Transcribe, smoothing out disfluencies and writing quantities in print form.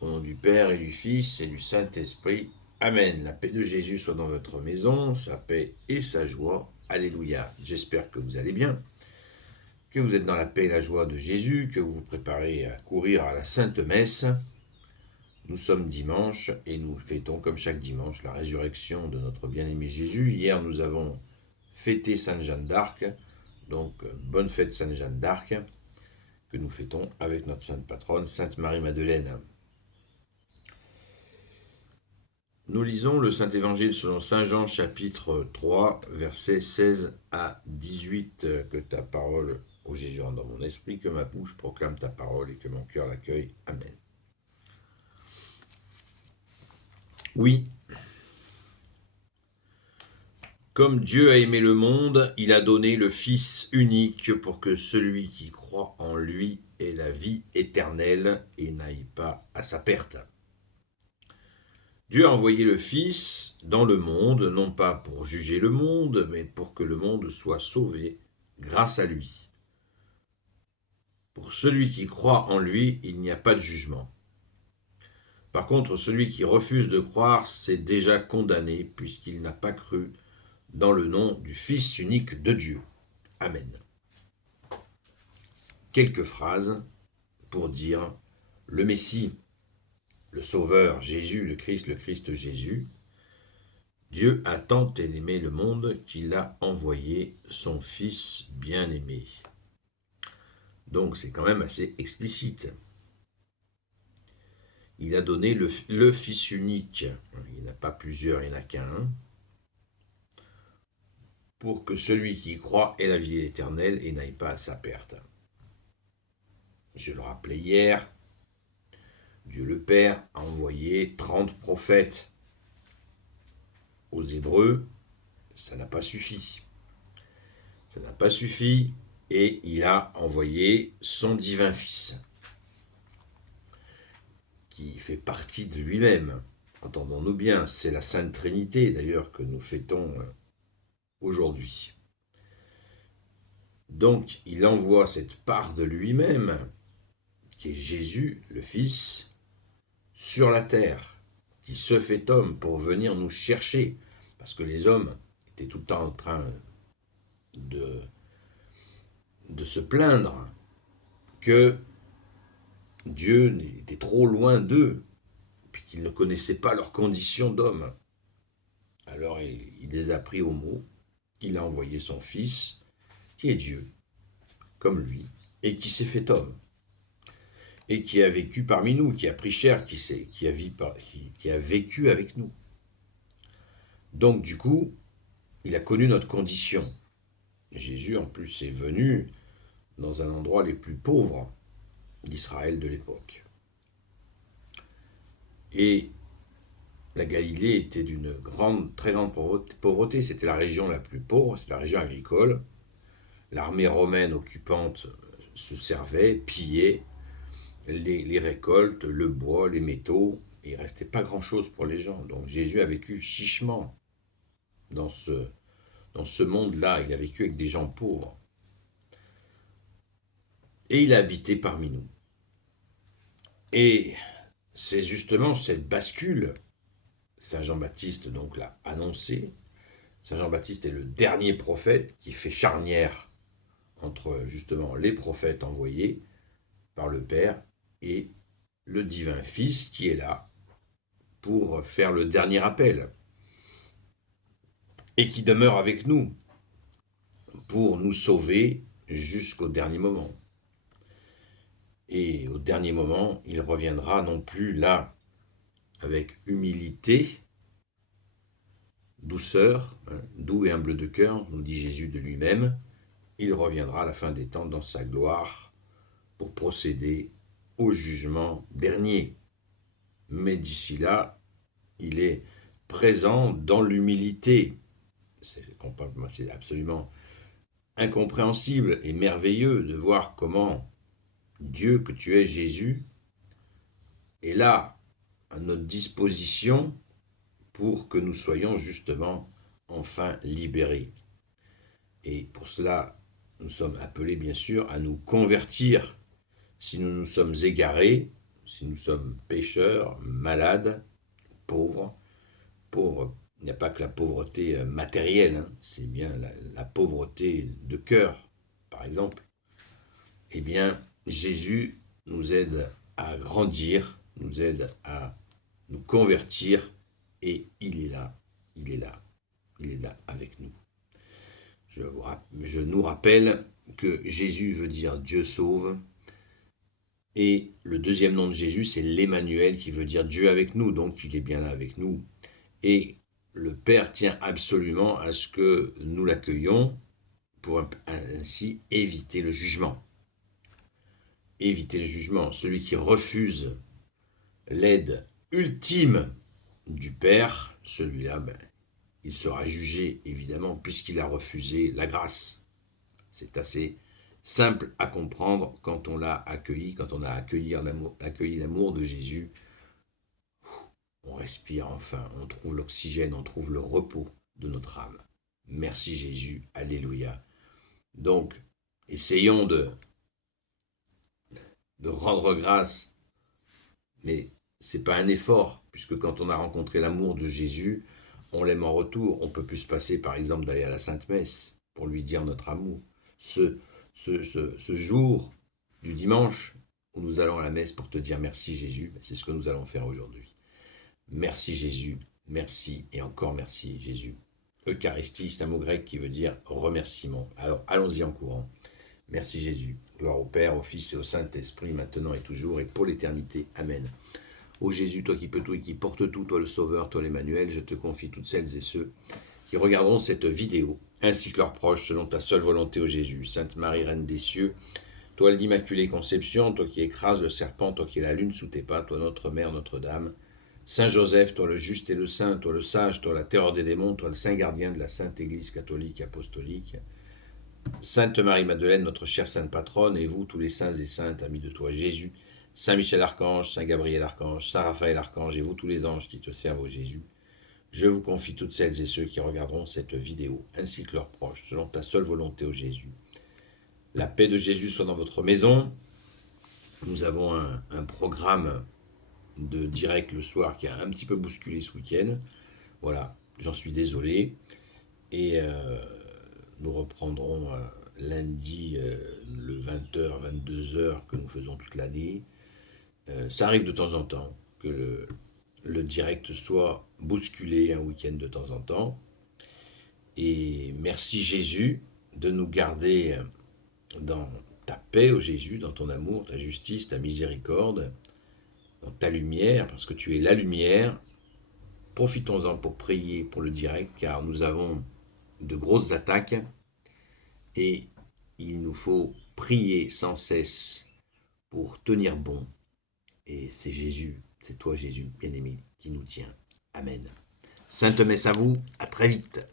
Au nom du Père et du Fils et du Saint-Esprit. Amen. La paix de Jésus soit dans votre maison, sa paix et sa joie. Alléluia. J'espère que vous allez bien, que vous êtes dans la paix et la joie de Jésus, que vous vous préparez à courir à la Sainte Messe. Nous sommes dimanche et nous fêtons comme chaque dimanche la résurrection de notre bien-aimé Jésus. Hier, nous avons fêté Sainte Jeanne d'Arc, donc bonne fête Sainte Jeanne d'Arc, que nous fêtons avec notre sainte patronne, Sainte Marie-Madeleine. Nous lisons le Saint-Évangile selon Saint Jean chapitre 3, versets 16 à 18. Que ta parole, ô Jésus, rentre dans mon esprit, que ma bouche proclame ta parole et que mon cœur l'accueille. Amen. Oui, comme Dieu a aimé le monde, il a donné le Fils unique pour que celui qui croit en lui ait la vie éternelle et n'aille pas à sa perte. Dieu a envoyé le Fils dans le monde, non pas pour juger le monde, mais pour que le monde soit sauvé grâce à lui. Pour celui qui croit en lui, il n'y a pas de jugement. Par contre, celui qui refuse de croire s'est déjà condamné, puisqu'il n'a pas cru dans le nom du Fils unique de Dieu. Amen. Quelques phrases pour dire le Messie, le Sauveur Jésus, le Christ Jésus. Dieu a tant aimé le monde qu'il a envoyé son Fils bien-aimé. Donc c'est quand même assez explicite. Il a donné le Fils unique, il n'y en a pas plusieurs, il n'y en a qu'un, pour que celui qui croit ait la vie éternelle et n'aille pas à sa perte. Je le rappelais hier, Dieu le Père a envoyé 30 prophètes aux Hébreux, ça n'a pas suffi. Ça n'a pas suffi et il a envoyé son divin Fils, qui fait partie de lui-même. Entendons-nous bien, c'est la Sainte Trinité d'ailleurs que nous fêtons aujourd'hui. Donc il envoie cette part de lui-même, qui est Jésus, le Fils, sur la terre, qui se fait homme pour venir nous chercher, parce que les hommes étaient tout le temps en train de se plaindre que Dieu était trop loin d'eux, puis qu'ils ne connaissaient pas leur condition d'homme. Alors il les a pris au mot, il a envoyé son Fils, qui est Dieu, comme lui, et qui s'est fait homme, et qui a vécu parmi nous, qui a pris chair, qui a vécu avec nous. Donc du coup, il a connu notre condition. Jésus, en plus, est venu dans un endroit les plus pauvres d'Israël de l'époque. Et la Galilée était d'une très grande pauvreté. C'était la région la plus pauvre, c'est la région agricole. L'armée romaine occupante se servait, pillait les récoltes, le bois, les métaux. Et il ne restait pas grand-chose pour les gens. Donc Jésus a vécu chichement dans ce monde-là. Il a vécu avec des gens pauvres. Et il a habité parmi nous. Et c'est justement cette bascule, Saint Jean-Baptiste donc l'a annoncé. Saint Jean-Baptiste est le dernier prophète qui fait charnière entre justement les prophètes envoyés par le Père et le divin Fils qui est là pour faire le dernier appel et qui demeure avec nous pour nous sauver jusqu'au dernier moment. Et au dernier moment, il reviendra non plus là avec humilité, douceur, doux et humble de cœur, nous dit Jésus de lui-même. Il reviendra à la fin des temps dans sa gloire pour procéder au jugement dernier. Mais d'ici là, il est présent dans l'humilité. C'est absolument incompréhensible et merveilleux de voir comment Dieu, que tu es Jésus, est là à notre disposition pour que nous soyons justement enfin libérés. Et pour cela, nous sommes appelés bien sûr à nous convertir si nous nous sommes égarés, si nous sommes pécheurs, malades, pauvres, pauvres, il n'y a pas que la pauvreté matérielle, hein, c'est bien la pauvreté de cœur, par exemple. Eh bien, Jésus nous aide à grandir, nous aide à nous convertir, et il est là, il est là, il est là avec nous. Je nous rappelle que Jésus veut dire Dieu sauve, et le deuxième nom de Jésus, c'est l'Emmanuel, qui veut dire Dieu avec nous, donc il est bien là avec nous. Et le Père tient absolument à ce que nous l'accueillions pour ainsi éviter le jugement. Éviter le jugement. Celui qui refuse l'aide ultime du Père, celui-là, il sera jugé, évidemment, puisqu'il a refusé la grâce. C'est assez simple à comprendre quand on l'a accueilli, quand on a accueilli l'amour de Jésus. On respire enfin, on trouve l'oxygène, on trouve le repos de notre âme. Merci Jésus, alléluia. Donc, essayons de rendre grâce, mais c'est pas un effort, puisque quand on a rencontré l'amour de Jésus, on l'aime en retour. On peut plus se passer, par exemple, d'aller à la Sainte Messe pour lui dire notre amour. Ce jour du dimanche où nous allons à la messe pour te dire merci Jésus, c'est ce que nous allons faire aujourd'hui. Merci Jésus, merci et encore merci Jésus. Eucharistie, c'est un mot grec qui veut dire remerciement. Alors allons-y en courant. Merci Jésus. Gloire au Père, au Fils et au Saint-Esprit, maintenant et toujours et pour l'éternité. Amen. Ô Jésus, toi qui peux tout et qui portes tout, toi le Sauveur, toi l'Emmanuel, je te confie toutes celles et ceux qui regarderont cette vidéo, ainsi que leurs proches, selon ta seule volonté, ô Jésus. Sainte Marie, Reine des cieux, toi l'Immaculée Conception, toi qui écrases le serpent, toi qui es la lune sous tes pas, toi notre Mère, Notre-Dame. Saint Joseph, toi le juste et le saint, toi le sage, toi la terreur des démons, toi le saint gardien de la Sainte Église catholique apostolique. Sainte Marie-Madeleine, notre chère sainte patronne, et vous, tous les saints et saintes, amis de toi, Jésus, Saint Michel Archange, Saint Gabriel Archange, Saint Raphaël Archange, et vous, tous les anges qui te servent, ô Jésus, je vous confie toutes celles et ceux qui regarderont cette vidéo, ainsi que leurs proches, selon ta seule volonté, ô Jésus. La paix de Jésus soit dans votre maison. Nous avons un programme de direct le soir qui a un petit peu bousculé ce week-end. Voilà, j'en suis désolé. Et nous reprendrons lundi le 20h, 22h que nous faisons toute l'année. Ça arrive de temps en temps que le direct soit bousculé un week-end de temps en temps. Et merci Jésus de nous garder dans ta paix, ô Jésus, dans ton amour, ta justice, ta miséricorde, dans ta lumière, parce que tu es la lumière. Profitons-en pour prier pour le direct, car nous avons de grosses attaques et il nous faut prier sans cesse pour tenir bon. Et c'est Jésus, c'est toi Jésus, bien-aimé, qui nous tient. Amen. Sainte messe à vous, à très vite.